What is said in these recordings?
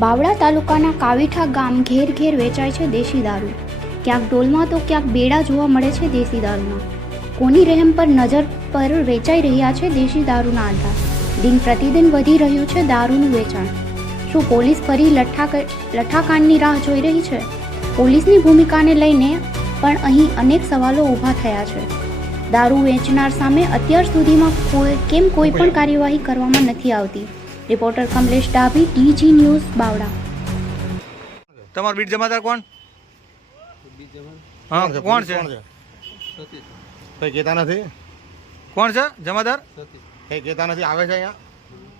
બાવળા તાલુકાના કાવીઠા ગામ ઘેર ઘેર વેચાય છે દેશી દારૂ. ક્યાંક ડોલમાં તો ક્યાંક બેડા જોવા મળે છે દેશી દારૂના. કોની રહેમ પર નજર પર વેચાઈ રહ્યા છે દેશી દારૂના આધાર? દિન પ્રતિદિન વધી રહ્યું છે દારૂનું વેચાણ. શું પોલીસ ફરી લઠ્ઠા લઠ્ઠાકાંડની રાહ જોઈ રહી છે? પોલીસની ભૂમિકાને લઈને પણ અહીં અનેક સવાલો ઊભા થયા છે. દારૂ વેચનાર સામે અત્યાર સુધીમાં કોઈ, કેમ કોઈ પણ કાર્યવાહી કરવામાં નથી આવતી? Reporter Kamlesh Dabhi DG news Bavda. તમારો બીટ જમાદાર કોણ? હા કોણ છે? કઈ કહેતા નથી? કોણ છે જમાદાર? કઈ કહેતા નથી? આવે છે અહીંયા?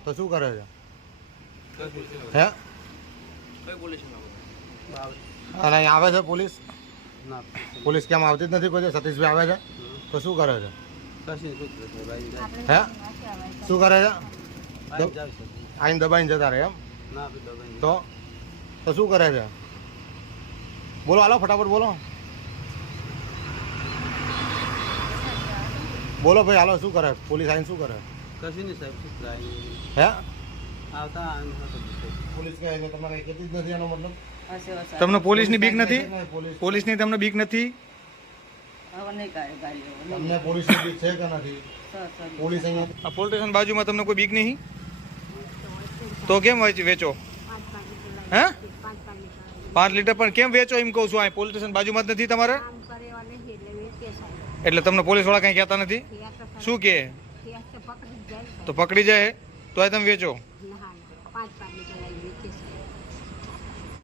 તો શું કરે છે? હે? અને અહીં આવે છે પોલીસ? પોલીસ કેમ આવતી જ નથી કોઈ? સતીશભાઈ આવે છે? તો શું કરે છે? હે? શું કરે છે? આઈને દબાઈને જતા રહે એમ. તો તો શું કરે છે? બોલો હાલો ફટાફટ બોલો. બોલો ભાઈ હાલો શું કરે? પોલીસ આવીને શું કરે? કશું નહીં સાહેબ શું કરાય? હે? આવતા. પોલીસ કહે છે તમારે કઈ જ નથી એનો મતલબ. તમને પોલીસની બીક નથી? પોલીસ પોલીસની તમને બીક નથી. પોલીસ બાજુમાં તમને કોઈ બીક નહીં? તો કેમ વેચો હે? પાંચ લીટર પણ કેમ વેચો એમ કહું છું અહીં? પોલીસ સ્ટેશન બાજુમાં જ નથી તમારે? એટલે તમને પોલીસવાળા કઈ કહેતા નથી? શું કે? તો પકડી જાય તો તમે વેચો?